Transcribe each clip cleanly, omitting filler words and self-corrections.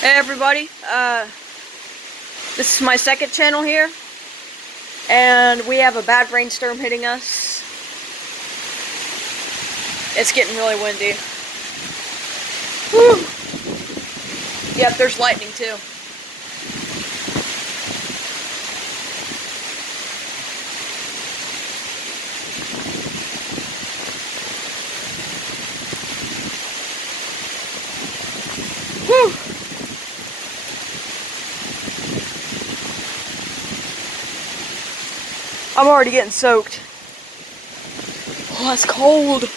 Hey everybody, this is my second channel here, and we have a bad rainstorm hitting us. It's getting really windy. Woo! Yep, there's lightning too. Woo! I'm already getting soaked. Oh, it's cold.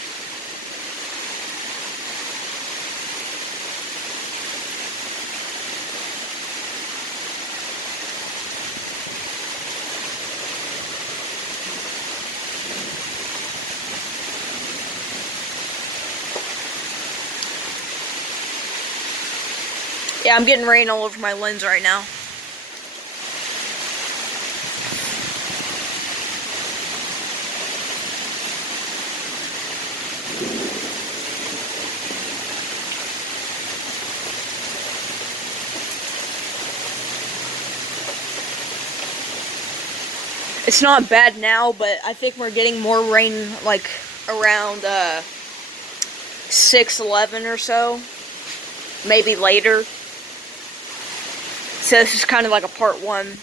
Yeah, I'm getting rain all over my lens right now. It's not bad now, but I think we're getting more rain like around 6:11 or so, maybe later. So this is kind of like a part one.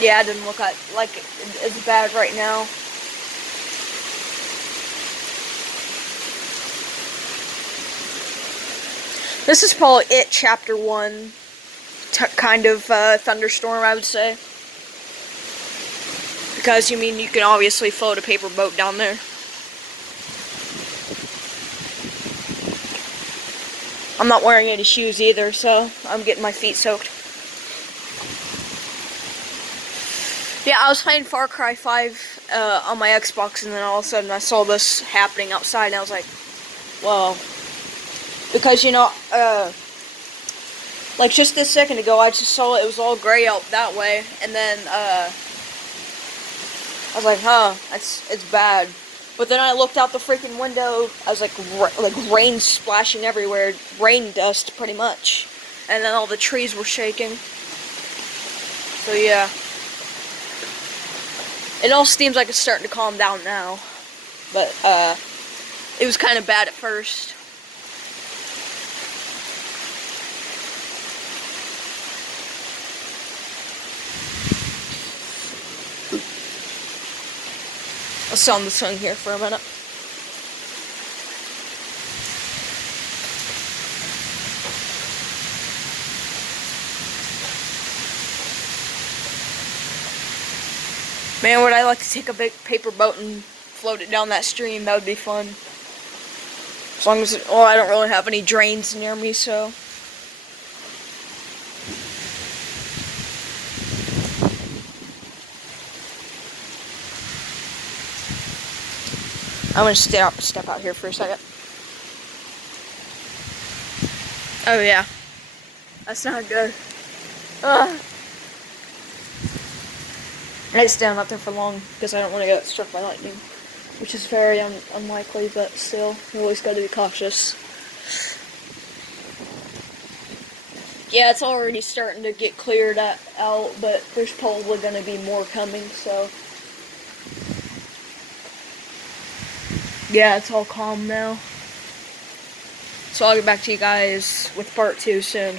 Yeah, it didn't look like it's bad right now. This is probably it, chapter one, kind of thunderstorm, I would say. Because you can obviously float a paper boat down there. I'm not wearing any shoes either, so I'm getting my feet soaked. Yeah, I was playing Far Cry 5 on my Xbox, and then all of a sudden I saw this happening outside, and I was like, whoa. Because, like just this second ago, I just saw it was all gray out that way, and then, I was like, huh, it's bad. But then I looked out the freaking window, I was like rain splashing everywhere, rain dust, pretty much. And then all the trees were shaking. So yeah. It all seems like it's starting to calm down now. But, it was kind of bad at first. I'll sit on the swing here for a minute. Man, would I like to take a big paper boat and float it down that stream? That would be fun. As long as I don't really have any drains near me, so. I'm gonna step out here for a second. Oh yeah, that's not good. Ugh. I stand out there for long because I don't want to get struck by lightning, which is very unlikely, but still, you always got to be cautious. Yeah, it's already starting to get cleared out, but there's probably going to be more coming, so. Yeah, it's all calm now. So I'll get back to you guys with part 2 soon.